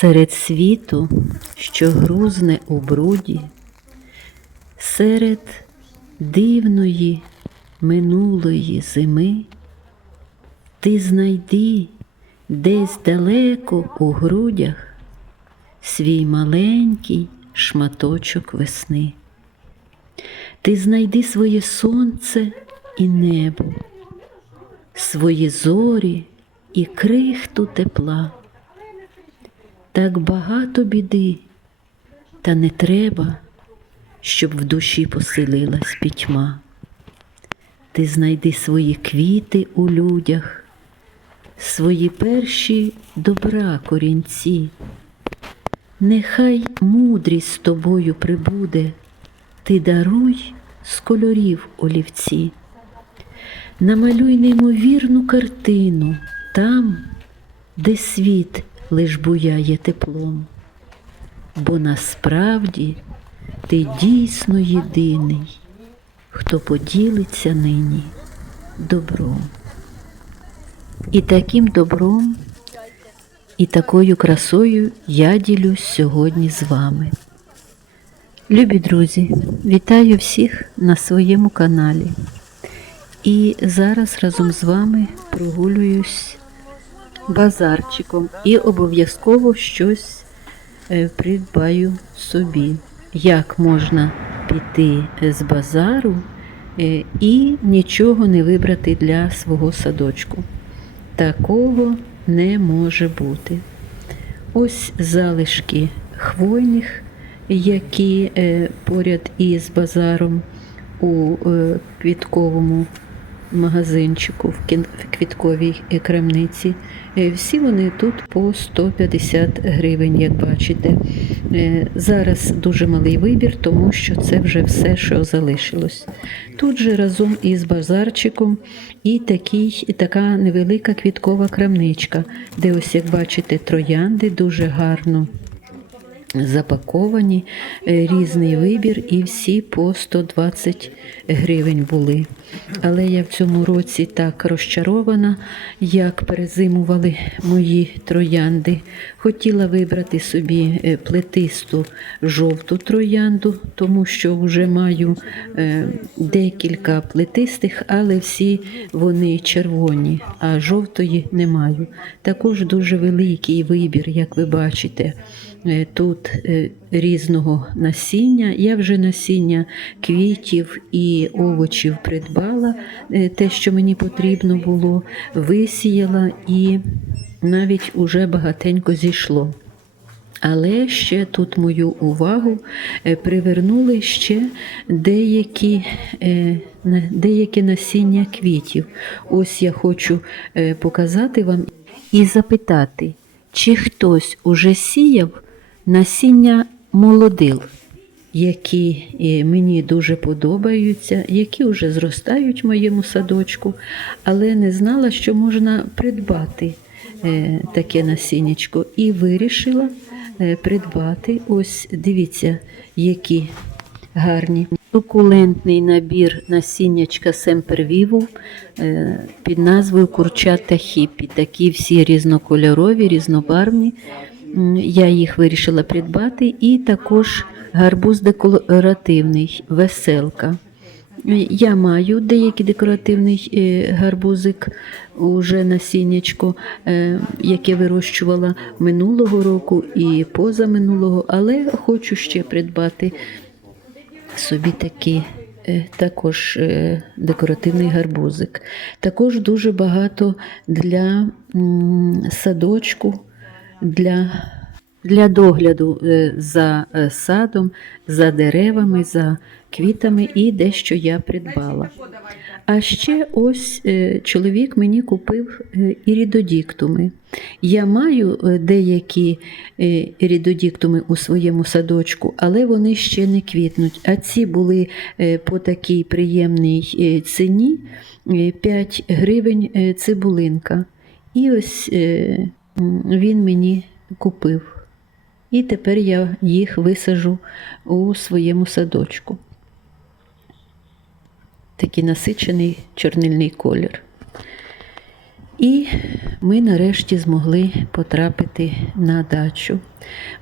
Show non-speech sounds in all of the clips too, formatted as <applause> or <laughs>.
серед світу, що грузне у бруді, серед дивної минулої зими, ти знайди десь далеко у грудях свій маленький шматочок весни. Ти знайди своє сонце і небо, свої зорі і крихту тепла. Так багато біди, та не треба, щоб в душі поселилась пітьма. Ти знайди свої квіти у людях, свої перші добра корінці. Нехай мудрість з тобою прибуде, ти даруй з кольорів олівці. Намалюй неймовірну картину там, де світ лиш буяє теплом, бо насправді ти дійсно єдиний, хто поділиться нині добром. І таким добром, і такою красою я ділюсь сьогодні з вами. Любі друзі, вітаю всіх на своєму каналі. І зараз разом з вами прогулююсь базарчиком і обов'язково щось е, придбаю собі. Як можна піти з базару е, і нічого не вибрати для свого садочку? Такого не може бути. Ось залишки хвойних, які е, поряд із базаром у квітковому магазинчику в квітковій крамниці. Е, Всі вони тут по 150 гривень, як бачите. Е, Зараз дуже малий вибір, тому що це вже все, що залишилось. Тут же разом із базарчиком і такий, і така невелика квіткова крамничка, де ось, як бачите, троянди дуже гарно запаковані, е, різний вибір, і всі по 120 гривень були. Але я в цьому році так розчарована, як перезимували мої троянди. Хотіла вибрати собі е, плетисту жовту троянду, тому що вже маю е, декілька плетистих, але всі вони червоні, а жовтої не маю. Також дуже великий вибір, як ви бачите. Е, Тут е, різного насіння. Я вже насіння квітів і овочів придбала, е, те, що мені потрібно було, висіяла і навіть уже багатенько зійшло. Але ще тут мою увагу привернули ще деякі, деякі насіння квітів. Ось я хочу показати вам і запитати, чи хтось уже сіяв насіння молодил, які мені дуже подобаються, які вже зростають в моєму садочку, але не знала, що можна придбати е, таке насіннячко. І вирішила е, придбати. Ось дивіться, які гарні. Сукулентний набір насіннячка Семпервіву під назвою Курчата Хіппі. Такі всі різнокольорові, різнобарвні. Я їх вирішила придбати. І також гарбуз декоративний, веселка. Я маю деякий декоративний е, гарбузик, уже насіннячко, е, яке вирощувала минулого року і позаминулого, але хочу ще придбати собі такий е, також декоративний гарбузик. Також дуже багато для садочку, для, для догляду е, за е, садом, за деревами, за квітами і дещо я придбала. А ще ось е, чоловік мені купив ірідодіктуми. Я маю деякі ірідодіктуми у своєму садочку, але вони ще не квітнуть. А ці були по такій приємній ціні е, 5 гривень цибулинка. І ось він мені купив. І тепер я їх висажу у своєму садочку такий насичений чорнильний колір. І ми нарешті змогли потрапити на дачу.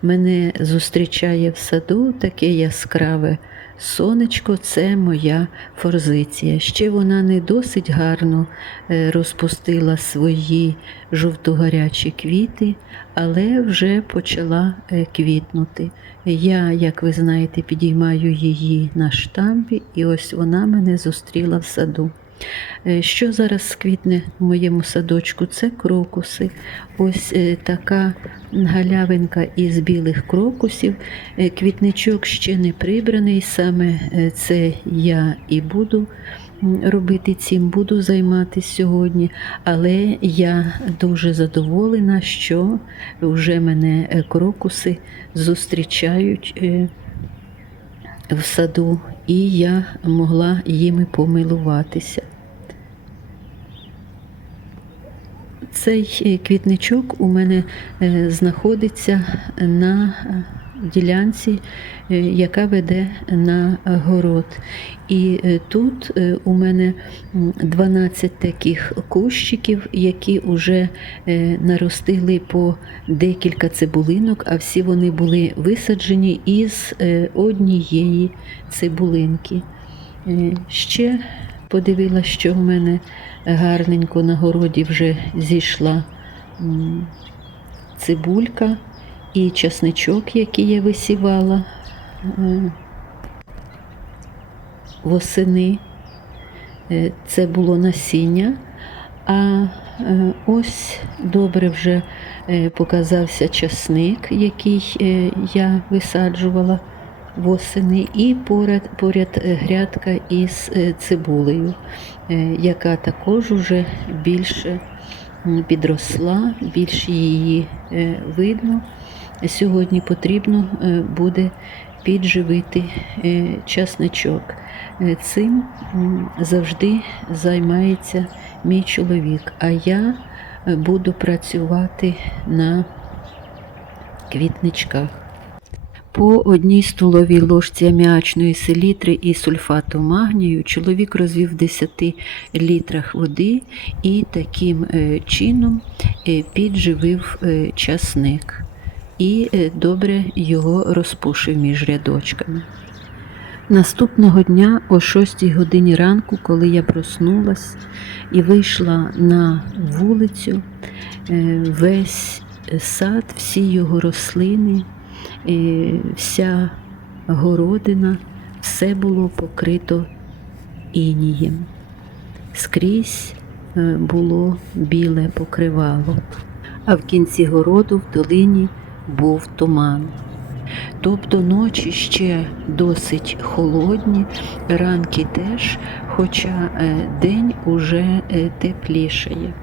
Мене зустрічає в саду таке яскраве сонечко це моя форзиція. Ще вона не досить гарно е, розпустила свої жовтогарячі квіти, але вже почала е, квітнути. Я, як ви знаєте, підіймаю її на штамбі, і ось вона мене зустріла в саду. Е, Що зараз квітне в моєму садочку? Це крокуси. Ось е, така галявинка із білих крокусів. Е, Квітничок ще не прибраний, саме це я і буду робити цим, буду займатися сьогодні. Але я дуже задоволена, що вже мене крокуси зустрічають. в саду, і я могла їми помилуватися. Цей квітничок у мене е, знаходиться на ділянці, е, яка веде на город. І е, тут е, у мене 12 таких кущиків, які вже наростили по декілька цибулинок, а всі вони були висаджені із однієї цибулинки. Ще подивилася, що в мене гарненько на городі вже зійшла цибулька і часничок, який я висівала е, восени. Е, Це було насіння. А е, ось добре вже показався часник, який я висаджувала восени, і поряд, поряд грядка із цибулею, яка також уже більше підросла, більше її видно. Сьогодні потрібно е, буде підживити е, часничок. Е, Цим завжди займається мій чоловік, а я буду працювати на квітничках. По одній столовій ложці аміачної селітри і сульфату магнію чоловік розвів в 10 літрах води і таким чином підживив часник і е, добре його розпушив між рядочками. Наступного дня о 6 годині ранку, коли я проснулась і вийшла на вулицю, е, весь сад, всі його рослини, е, вся городина, все було покрито інієм. Скрізь було біле покривало, а в кінці городу в долині був туман. Тобто ночі ще досить холодні, ранки теж, хоча е, день уже е, теплішає.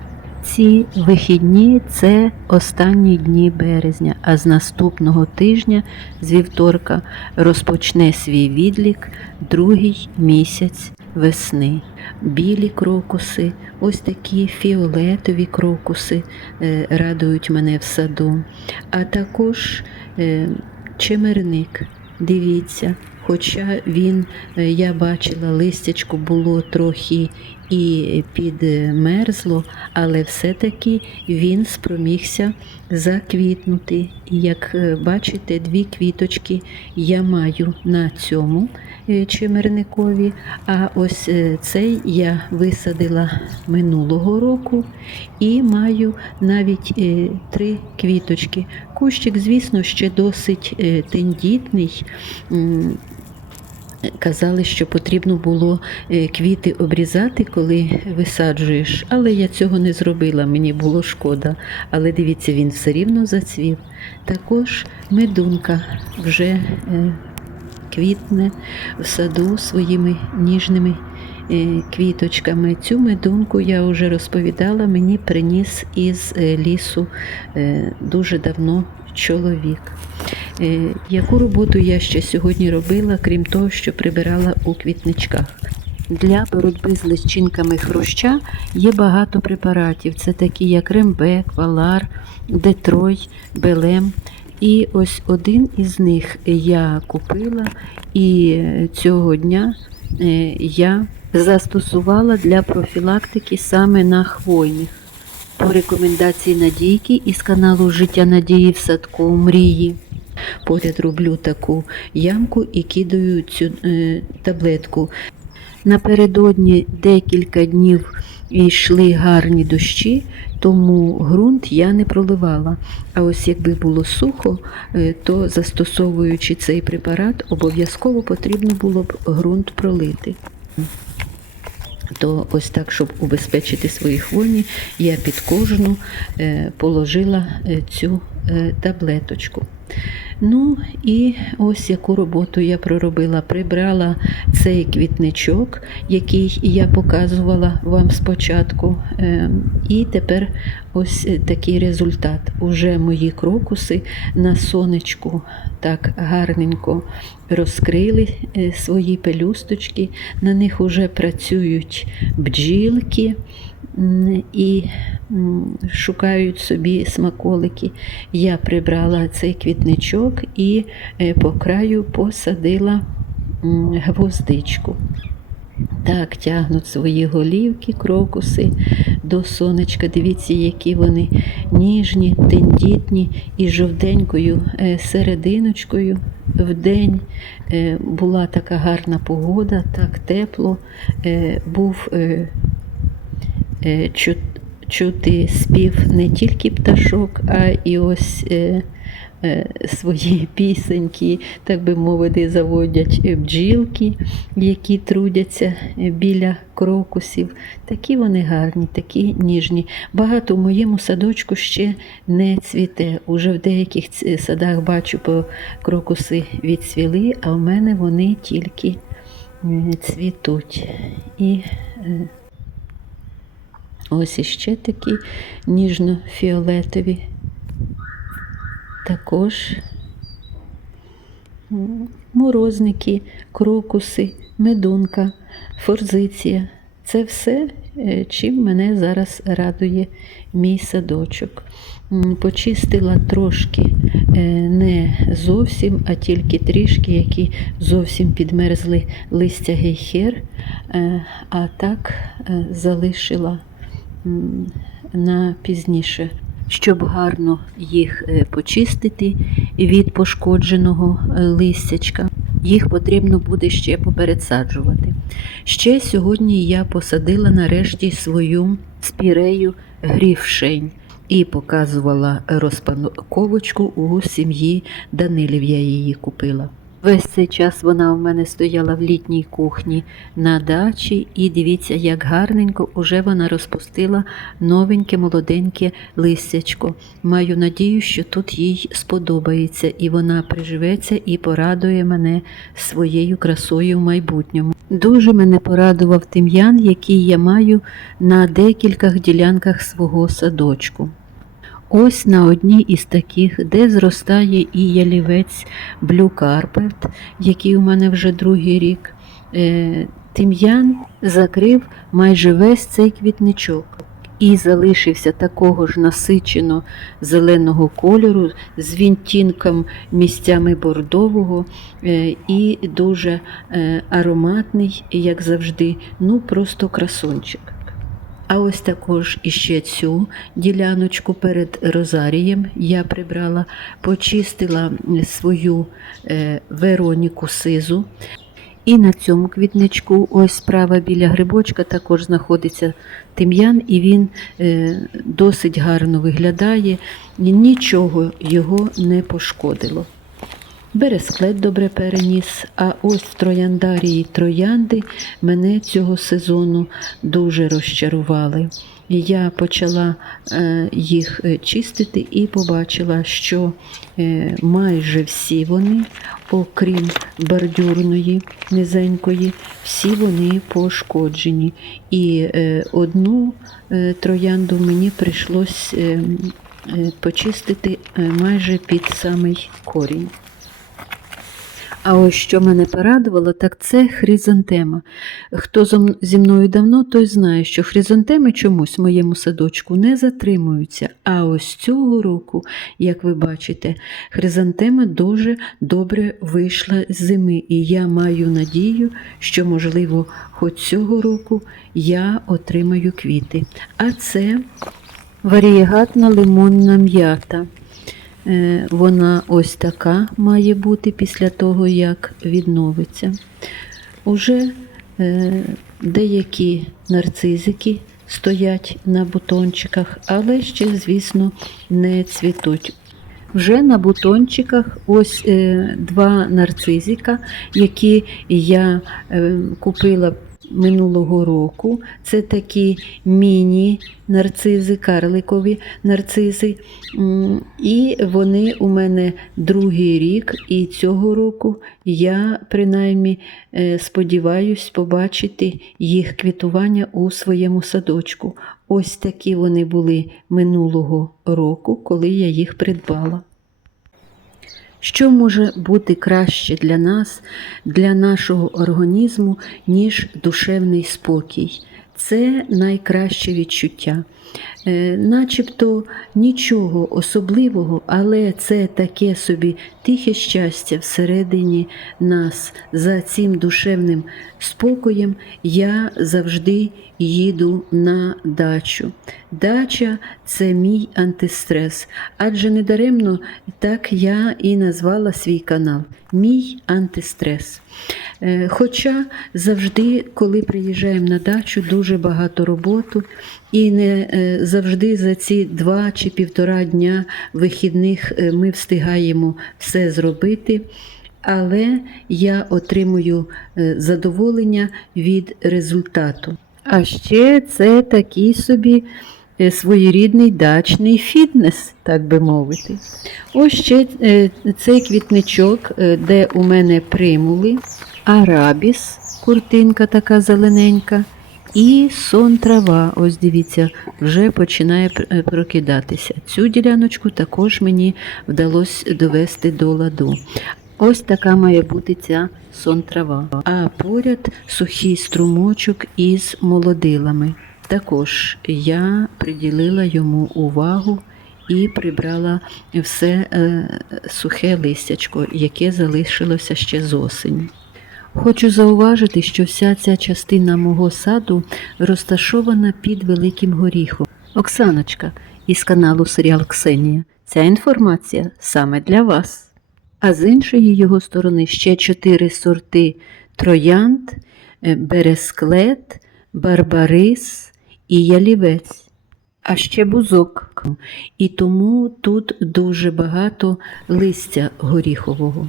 Ці вихідні це останні дні березня, а з наступного тижня, з вівторка, розпочне свій відлік другий місяць весни. Білі крокуси, ось такі фіолетові крокуси е, радують мене в саду, а також е, чимерник. Дивіться, хоча він, е, я бачила, листячко було трохи і підмерзло, але все-таки він спромігся заквітнути. І як е, бачите, дві квіточки я маю на цьому чимерникові, а ось е, цей я висадила минулого року і маю навіть е, три квіточки. Кущик, звісно, ще досить е, тендітний. Казали, що потрібно було е, квіти обрізати, коли висаджуєш, але я цього не зробила, мені було шкода. Але дивіться, він все рівно зацвів. Також медунка вже е, квітне в саду своїми ніжними е, квіточками. Цю медунку я вже розповідала, мені приніс із е, лісу е, дуже давно чоловік. Яку роботу я ще сьогодні робила, крім того, що прибирала у квітничках? Для боротьби з личинками хруща є багато препаратів. Це такі, як рембек, валар, детрой, белем. І ось один із них я купила, і е, цього дня е, я застосувала для профілактики саме на хвойних. по рекомендації Надійки із каналу Життя Надії в садку мрії. Поряд роблю таку ямку і кидаю цю е, таблетку. Напередодні декілька днів йшли гарні дощі, тому ґрунт я не проливала. А ось якби було сухо, е, то застосовуючи цей препарат, обов'язково потрібно було б ґрунт пролити. То ось так, щоб убезпечити свої хвойні, я під кожну е, положила е, цю таблеточку. Ну і ось яку роботу я проробила. Прибрала цей квітничок, який я показувала вам спочатку. Е, І тепер ось е, такий результат. Уже мої крокуси на сонечку так гарненько розкрили е, свої пелюсточки. На них уже працюють бджілки і шукають собі смаколики. Я прибрала цей квітничок і е, по краю посадила гвоздичку. Так, тягнуть свої голівки, крокуси до сонечка. Дивіться, які вони ніжні, тендітні і жовтенькою е, серединочкою. Вдень е, була така гарна погода, так тепло. Був чути спів не тільки пташок, а і ось е, е, свої <laughs> пісеньки, так би мовити, заводять е, бджілки, які трудяться е, біля крокусів. Такі вони гарні, такі ніжні. Багато в моєму садочку ще не цвіте. Уже в деяких садах бачу, по крокуси відцвіли, а в мене вони тільки е, цвітуть. І е, ось іще такі ніжно-фіолетові. Також морозники, крокуси, медунка, форзиція. Це все, е, чим мене зараз радує мій садочок. Почистила трошки е, не зовсім, а тільки трішки, які зовсім підмерзли листя гейхер, е, а так залишила на пізніше. Щоб гарно їх е, почистити від пошкодженого е, листячка, їх потрібно буде ще попередсаджувати. Ще сьогодні я посадила нарешті свою спірею гріфшень і показувала розпаковочку у сім'ї Данилів. Я її купила. Весь цей час вона у мене стояла в літній кухні на дачі, і дивіться, як гарненько уже вона розпустила новеньке молоденьке листячко. Маю надію, що тут їй сподобається, і вона приживеться і порадує мене своєю красою в майбутньому. Дуже мене порадував тим'ян, який я маю на декількох ділянках свого садочку. Ось на одній із таких, де зростає і ялівець Blue Carpet, який у мене вже другий рік. Е, Тим'ян закрив майже весь цей квітничок і залишився такого ж насичено зеленого кольору з відтінком місцями бордового е, і дуже е, ароматний, як завжди, ну просто красончик. А ось також іще цю діляночку перед розарієм я прибрала, почистила свою е, Вероніку сизу. І на цьому квітничку, ось справа біля грибочка, також знаходиться тим'ян, і він е, досить гарно виглядає, нічого його не пошкодило. Бересклет добре переніс, а ось в трояндарії троянди мене цього сезону дуже розчарували. Я почала е, їх е, чистити і побачила, що е, майже всі вони, окрім бордюрної низенької, всі вони пошкоджені. І одну троянду мені прийшлось е, е, почистити майже під самий корінь. А ось що мене порадувало, так це хризантема. Хто зі мною давно, той знає, що хризантеми чомусь в моєму садочку не затримуються. А ось цього року, як ви бачите, хризантема дуже добре вийшла з зими, і я маю надію, що, можливо, хоч цього року я отримаю квіти. А це Варієгатна лимонна м'ята. Е, Вона ось така має бути після того, як відновиться. Уже е, деякі нарцизики стоять на бутончиках, але ще, звісно, не цвітуть. Вже на бутончиках ось е, два нарцизика, які я купила минулого року. Це такі міні-нарцизи, карликові нарцизи. І вони у мене другий рік, і цього року я принаймні е, сподіваюсь побачити їх квітування у своєму садочку. Ось такі вони були минулого року, коли я їх придбала. Що може бути краще для нас, для нашого організму, ніж душевний спокій? Це найкраще відчуття. Е, начебто нічого особливого, але це таке собі тихе щастя всередині нас. За цим душевним спокоєм я завжди їду на дачу. Дача це мій антистрес, адже недаремно так я і назвала свій канал Мій антистрес. Е, Хоча завжди, коли приїжджаємо на дачу, дуже багато роботи, і не е, завжди за ці два чи півтора дня вихідних е, ми встигаємо все зробити. Але я отримую е, задоволення від результату. А ще це такий собі своєрідний дачний фітнес, так би мовити. Ось ще цей квітничок, де у мене примули, арабіс, куртинка така зелененька, і сон трава. Ось дивіться, вже починає е, прокидатися. Цю діляночку також мені вдалося довести до ладу. Ось така має бути ця сон трава. А поряд сухий струмочок із молодилами. Також я приділила йому увагу і прибрала все е, сухе листячко, яке залишилося ще з осені. Хочу зауважити, що вся ця частина мого саду розташована під Великим Горіхом. Оксаночка із каналу Серіал Ксенія. Ця інформація саме для вас. А з іншої його сторони ще чотири сорти троянд, е, бересклет, барбарис і ялівець. А ще бузок. І тому тут дуже багато листя горіхового.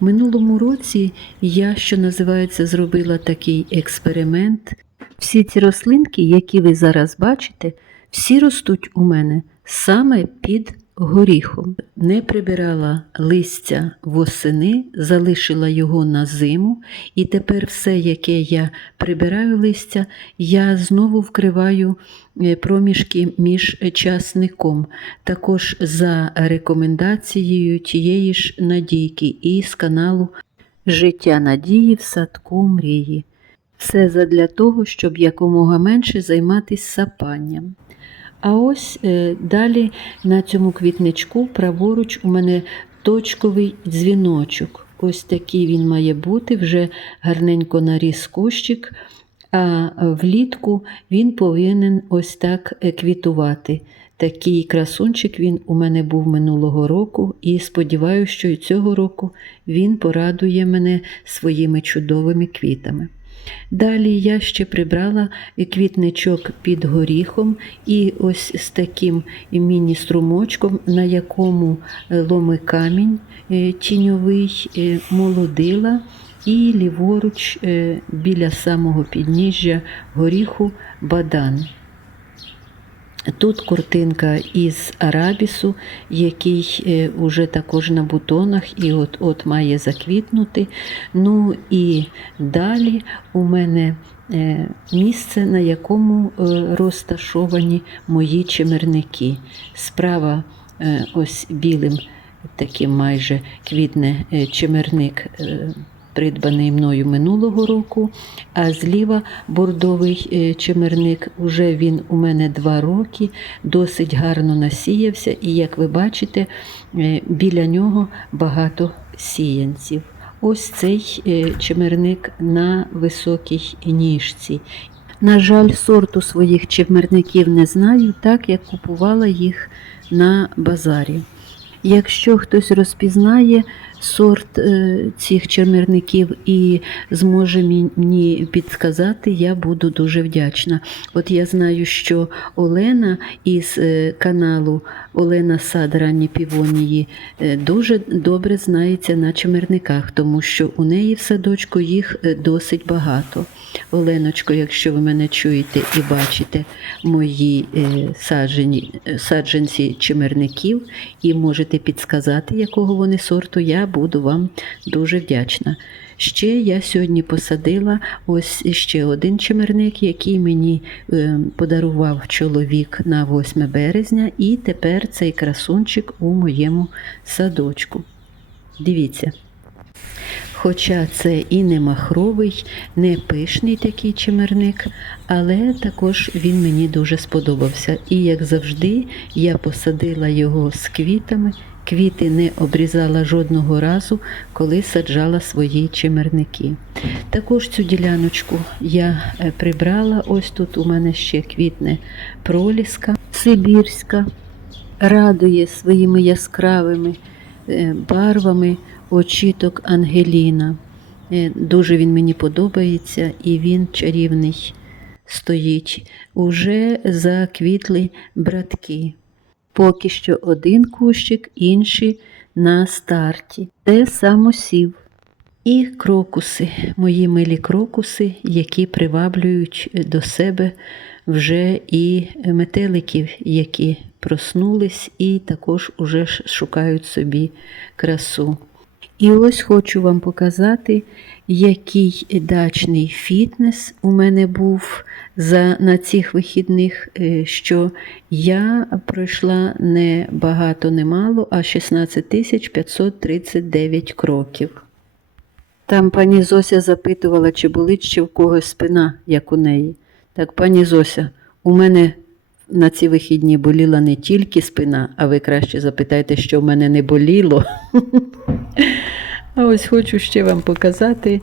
Минулому році я, що називається, зробила такий експеримент. Всі ці рослинки, які ви зараз бачите, всі ростуть у мене саме під горіхом. Не прибирала листя восени, залишила його на зиму, і тепер все, яке я прибираю листя, я знову вкриваю е, проміжки між часником, також за рекомендацією тієї ж надійки із каналу Життя надії в садку мрії. Все задля того, щоб якомога менше займатися сапанням. А ось е, далі на цьому квітничку праворуч у мене точковий дзвіночок. Ось такий він має бути, вже гарненько наріс кущик, а влітку він повинен ось так е, квітувати. Такий красунчик він у мене був минулого року, і сподіваюся, що і цього року він порадує мене своїми чудовими квітами. Далі я ще прибрала квітничок під горіхом і ось з таким міні-струмочком, на якому е, ломи камінь е, тіньовий, е, молодила, і ліворуч біля самого підніжжя горіху бадан. Тут картинка із арабісу, який е, уже також на бутонах і от от має заквітнути. Ну і далі у мене е, місце, на якому е, розташовані мої чимерники. Справа е, ось білим таким майже квітне е, чимерник. Придбаний мною минулого року, а зліва бордовий е, чимерник, уже він у мене два роки, досить гарно насіявся, і, як ви бачите, е, біля нього багато сіянців. Ось цей е, чимерник на високій ніжці. На жаль, сорту своїх чимерників не знаю, так як купувала їх на базарі. Якщо хтось розпізнає сорт е, цих чермірників і зможе мені підказати, я буду дуже вдячна. От я знаю, що Олена із е, каналу Олена Сад ранні півонії е, дуже добре знається на чимерниках, тому що у неї в садочку їх е, досить багато. Оленочко, якщо ви мене чуєте і бачите мої е, саджені, саджанці чимерників і можете підсказати, якого вони сорту, я буду вам дуже вдячна. Ще я сьогодні посадила ось ще один чимерник, який мені е, подарував чоловік на 8 березня, і тепер цей красунчик у моєму садочку. Дивіться. Хоча це і не махровий, не пишний такий чимерник, але також він мені дуже сподобався. І, як завжди, я посадила його з квітами. Квіти не обрізала жодного разу, коли саджала свої чимерники. Також цю діляночку я е, прибрала. Ось тут у мене ще квітне проліска сибірська, радує своїми яскравими е, барвами очіток Ангеліна. Е, Дуже він мені подобається і він чарівний стоїть. Уже заквітли братки. Поки що один кущик, інший на старті. Це самосів. І крокуси, мої милі крокуси, які приваблюють до себе вже і метеликів, які проснулись і також уже шукають собі красу. І ось хочу вам показати, який дачний фітнес у мене був за, на цих вихідних, е, що я пройшла не багато, не мало, а 16 тисяч 539 кроків. Там пані Зося запитувала, чи болить ще в когось спина, як у неї. Так, пані Зося, у мене на ці вихідні боліла не тільки спина, а ви краще запитайте, що в мене не боліло. А ось хочу ще вам показати.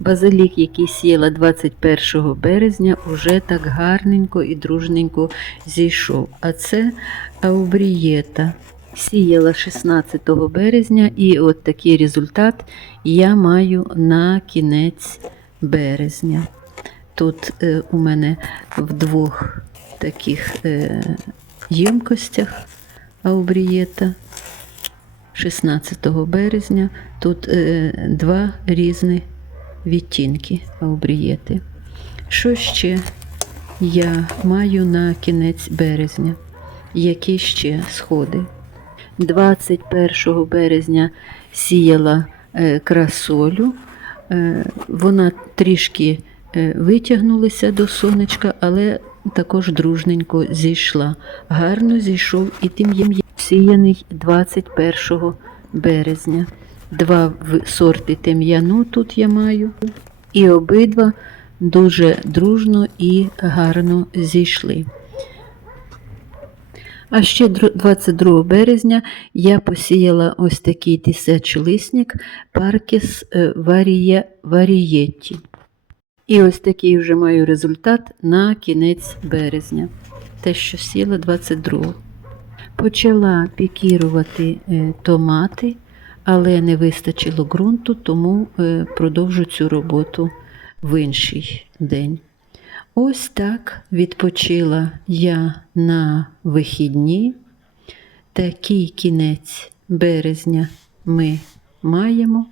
Базилік, який сіяла 21 березня, уже так гарненько і дружненько зійшов. А це аубрієта. Сіяла 16 березня, і от такий результат я маю на кінець березня. Тут е, у мене в двох таких е, ємкостях аубрієта 16 березня. Тут е, два різні відтінки аубрієти. Що ще я маю на кінець березня? Які ще сходи? 21 березня сіяла е, красолю. Вона трішки витягнулася до сонечка, але також дружненько зійшла. Гарно зійшов і тим сіяний 21 березня. Два сорти тем'яну тут я маю. І обидва дуже дружно і гарно зійшли. А ще 22 березня я посіяла ось такий тисячолисник Паркес е, варіє, Варієтті. І ось такий вже маю результат на кінець березня. Те, що сіла 22. Почала пікірувати е, томати, але не вистачило ґрунту, тому е, продовжу цю роботу в інший день. Ось так відпочила я на вихідні. Такий кінець березня ми маємо.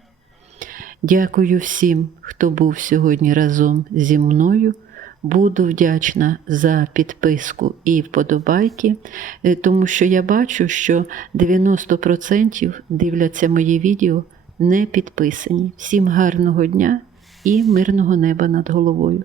Дякую всім, хто був сьогодні разом зі мною. Буду вдячна за підписку і вподобайки, е, тому що я бачу, що 90% дивляться мої відео не підписані. Всім гарного дня і мирного неба над головою.